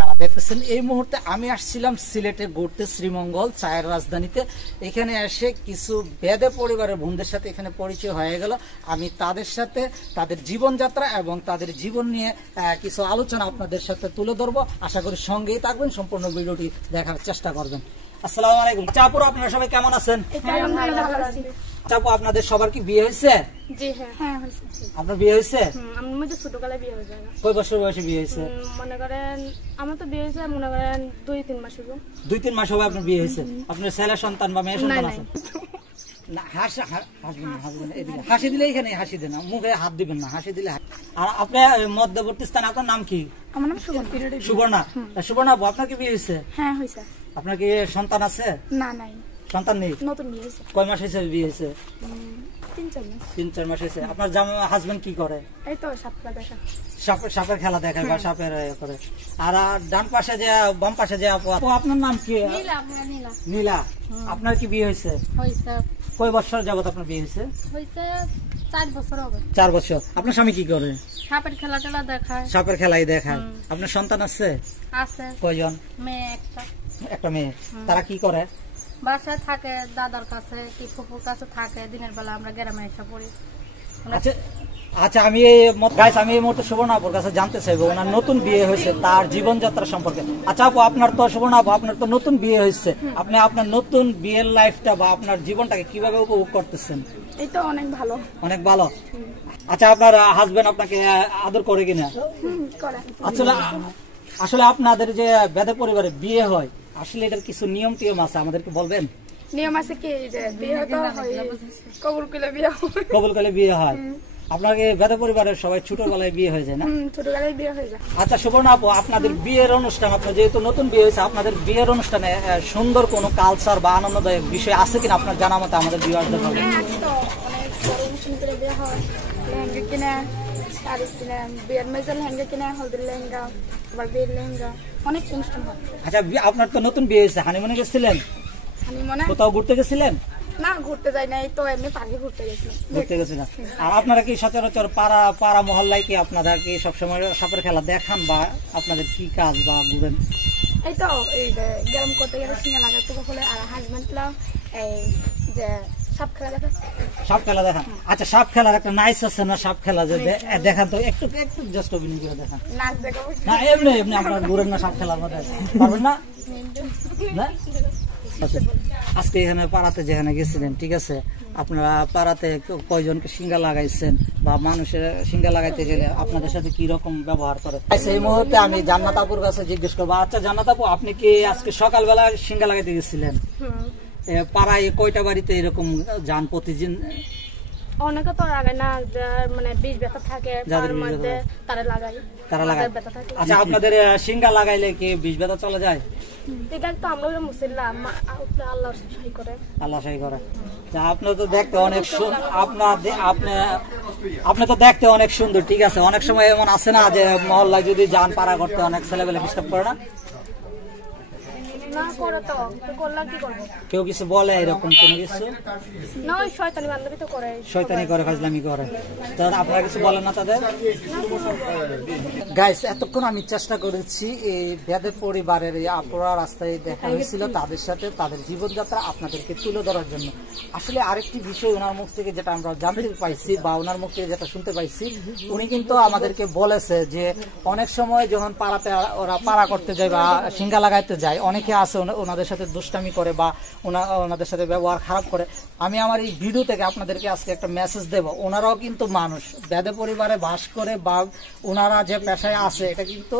যারা দেখতেছেন এই মুহূর্তে আমি আসছিলাম সিলেটে ঘুরতে, শ্রীমঙ্গল চায়ের রাজধানীতে। এখানে এসে কিছু বেদে পরিবারের বোনদের সাথে এখানে পরিচয় হয়ে গেল। আমি তাদের সাথে তাদের জীবনযাত্রা এবং তাদের জীবন নিয়ে কিছু আলোচনা আপনাদের সাথে তুলে ধরবো। আশা করি সঙ্গেই থাকবেন, সম্পূর্ণ ভিডিওটি দেখার চেষ্টা করবেন। আসসালামু আলাইকুম চাপুর, আপনারা সবাই কেমন আছেন? চাপু, আপনাদের সবার কি বিয়ে হয়েছে? জি হ্যাঁ হয়েছে। আপনার বিয়ে হয়েছে? আমার মধ্যে ছোটকালে বিয়ে হয়েছে। কয় বছর বয়সে বিয়ে হয়েছে? মনে করেন আমার তো বিয়ে হয়েছে মনে করেন 2-3 মাস হলো। 2-3 মাস হবে আপনার বিয়ে হয়েছে? আপনার ছেলে সন্তান বা মেয়ে সন্তান আছে? না, হাসি দিলে এখানে হাসি দেন, মুখে হাত দিবেন না, হাসি দিলে। আর আপনার মধ্যবর্তী স্থান, আপনার নাম কি? আমার নাম সুবর্ণা। সুবর্ণা, আপনার কি বিয়ে হয়েছে? হ্যাঁ হয়েছে। আপনার কি সন্তান আছে? না নাই, সন্তান নেই। নতুন বিয়ে হয়েছে। কয় মাস হয়েছে বিয়ে হয়েছে? 3-4 মাস। 3-4 মাস হয়েছে। আপনার হাজবেন্ড কি করে? এই তো সাপ খেলা দেখা। সাপের খেলা দেখায় বা সাপের করে। আর ডান পাশে যে বাম পাশে যে আপু, আপনার নাম কি? নীলা। আপনার কি বিয়ে হয়েছে? হয়েছে। কয় বছর যাবত আপনার বিয়ে হয়েছে? হয়েছে 4 বছর হবে। 4 বছর। আপনার স্বামী কি করে? সাপের খেলা টেলা দেখায়। সাপের খেলাই দেখায়। আপনার সন্তান আছে? আছে। কয়জন? মেয়ে একটা। একটা মেয়ে। তারা কি করে? বাসায় থাকে, দাদার কাছে কি ফুপুর কাছে থাকে। দিনের বেলা আমরা গ্রামে এসে পড়ি। আচ্ছা, আমি এই মুহূর্তে সুবর্ণা আপুর কাছে জানতে চাইবো ওনার নতুন বিয়ে হয়েছে, তার জীবনযাত্রা সম্পর্কে। আচ্ছা আপু, আপনার তো সুবর্ণা আপু, আপনার তো নতুন বিয়ে হয়েছে, আপনি আপনার নতুন বিয়ের লাইফটা বা আপনার জীবনটাকে কিভাবে উপভোগ করতেছেন? এই তো অনেক ভালো। অনেক ভালো। আচ্ছা, আপনার হাজবেন্ড আপনাকে আদর করে কিনা? আসলে আপনাদের যে বেদে পরিবারে বিয়ে হয়, আসলে এটার কিছু নিয়ম টিয়ম আছে, আমাদেরকে বলবেন? নিয়ম আছে কি যে বিয়ে হতে হয়, কবুল করলে বিয়ে হয়। কবুল করলে বিয়ে হয়। আপনার বেদে পরিবারের সবাই ছোটবেলায় বিয়ে হয়ে যায় না? ছোটবেলায় বিয়ে হয়ে যায়। আচ্ছা সুবর্ণা আপু, আপনাদের বিয়ের অনুষ্ঠান, আপনার যেহেতু নতুন বিয়ে হয়েছে, আপনাদের বিয়ের অনুষ্ঠানে সুন্দর কোনো কালচার বা আনন্দদায়ক বিষয় আছে কিনা আপনার জানা মতো আমাদের ভিউয়ারদের বলবেন? বিয়ে হয়, লেহেঙ্গা কিনা, শাড়ি কিনা, বিয়ের মেজার লেহেঙ্গা কিনা, হলদির লেহেঙ্গা, আবার বিয়ের লেহেঙ্গা, অনেক অনুষ্ঠান হয়। আচ্ছা, আপনার তো নতুন বিয়ে হয়েছে, হানিমুনে গেছিলেন? হানিমুনে কোথাও ঘুরতে গেছিলেন? না, ঘুরতে যাই নাই, তো এমনি পার্কে ঘুরতে গেছিলাম। ঘুরতে গেছিলাম। আর আপনারা কি সচরাচর পাড়া মহল্লায় কি আপনারা কি সবসময় সাপের খেলা দেখান বা আপনাদের কি কাজ বা ঘুরেন? এই তো এই গরম করতে গেলে সিঙ্গা লাগাতে হলে, আর হাজবেন্ডরা এই যে সাপ খেলা দেখা। সাপ খেলা দেখান? আচ্ছা, সাপ খেলার একটা নাইস আছে না, সাপ খেলা যে দেখান তো, একটু জাস্ট অভিনয় করে দেখান। নাচ দেখাবো না, এমনি আপনারা ঘুরেন না সাপ খেলার মধ্যে, পারবেন না? আজকে এখানে পাড়াতে যেখানে গেছিলেন, ঠিক আছে, আপনারা পাড়াতে কয়জনকে সিঙ্গা লাগাইছেন বা মানুষের সিঙ্গা লাগাইতে গেলে আপনাদের সাথে কি রকম ব্যবহার করে? এই মুহূর্তে আমি জান্নাত আপুর কাছে জিজ্ঞেস করবো। আচ্ছা জান্নাত আপু, আপনি কি আজকে সকালবেলা সিঙ্গা লাগাইতে গেছিলেন? পাড়ায় কয়টা বাড়িতে এরকম যান প্রতিদিন? অনেকে তো লাগায় না, মানে বীজ ব্যথা থাকে তার মধ্যে তারা লাগায়। আচ্ছা, আপনাদের সিঙ্গা লাগাইলে কি বীজ ব্যথা চলে যায়? এটা তো আমরা মুসলিম, আল্লাহ সহায় করে। আল্লাহ সহায় করে। আপনি তো দেখতে অনেক আপনি তো দেখতে অনেক সুন্দর, ঠিক আছে। অনেক সময় এমন আছে না যে মহল্লায় যদি যান পাড়া করতে, অনেক ছেলেবেলে ডিস্টার্ব করে না? না করে তো, করলে কি করবো? কেউ কিছু বলে এরকম কোনো কিছু? না, ওই শয়তানি বান্ধবী তো করে, শয়তানি করে, ফাজলামি করে। তো আপনারা কিছু বলেন না তাদের? গাইস, এতক্ষণ আমি চেষ্টা করেছি এই বেদের পরিবারের এই আপুরা রাস্তায় দেখা হয়েছিল, তাদের সাথে তাদের জীবনযাত্রা আপনাদেরকে তুলে ধরার জন্য। আসলে আরেকটি বিষয় ওনার মুখ থেকে যেটা আমরা জানতে পাইছি বা ওনার মুখ থেকে যেটা শুনতে পাইছি, উনি কিন্তু আমাদেরকে বলেছে যে অনেক সময় যখন পাড়াতে ওরা পাড়া করতে যায় বা সিঙ্গা লাগাইতে যায়, অনেকে আছে ওনাদের সাথে দুষ্টামি করে বা ওনাদের সাথে ব্যবহার খারাপ করে। আমি আমার এই ভিডিও থেকে আপনাদেরকে আজকে একটা মেসেজ দেব, ওনারাও কিন্তু মানুষ, বেদে পরিবারে বাস করে বা ওনারা যে পেশায় আছে এটা কিন্তু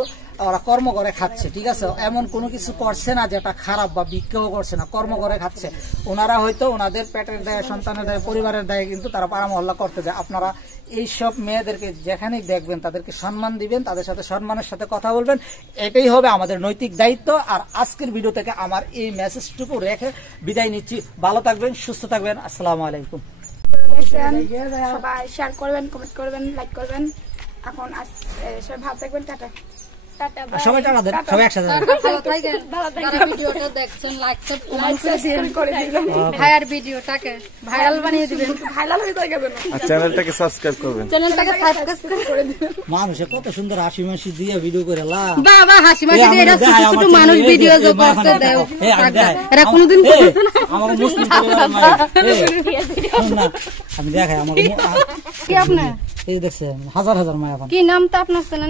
ওরা কর্ম করে খাচ্ছে, ঠিক আছে। এমন কোনো কিছু করছে না যেটা খারাপ বা বিক্ষোভ করছে না, কর্ম করে খাচ্ছে। ওনারা হয়তো ওনাদের পেটের দায়ে, সন্তানের দায়ে, পরিবারের দায়ে কিন্তু তারা পাড়া মহল্লা করতে যায়। আপনারা এইসব মেয়েদেরকে যেখানেই দেখবেন তাদেরকে সম্মান দিবেন, তাদের সাথে সম্মানের সাথে কথা বলবেন, এটাই হবে আমাদের নৈতিক দায়িত্ব। আর আজকের ভিডিও থেকে আমার এই মেসেজটুকু রেখে বিদায় নিচ্ছি। ভালো থাকবেন, সুস্থ থাকবেন। আসসালামু আলাইকুম। সবাই শেয়ার করবেন, কমেন্ট করবেন, লাইক করবেন। এখন সবাই ভালো থাকবেন, টাটা। টাটা আর সবাই টাকা দেন, সবাই একসাথে দেন। যারা ভিডিওটা দেখছেন লাইক করে দিলাম ভাইয়ার ভিডিওটাকে ভাইরাল বানিয়ে দিবেন, ভাইরাল হয়ে যাবে না আর চ্যানেলটাকে সাবস্ক্রাইব করবেন। চ্যানেলটাকে সাবস্ক্রাইব করে দিবেন। মানুষে কত সুন্দর হাসি মাসি দিয়ে ভিডিও করে লা বাবা হাসি মাসি দিয়ে এরা ছোট ছোট মানুষ ভিডিও যে করতে দেয় এরা কোনদিন করছে না। আমার মুসলিম পরিবারের মায়ের, শোন না, আমি দেখাই আমার কি আপনি এই দেখছেন হাজার হাজার মায়া কি নামটা আপনার চ্যানেল?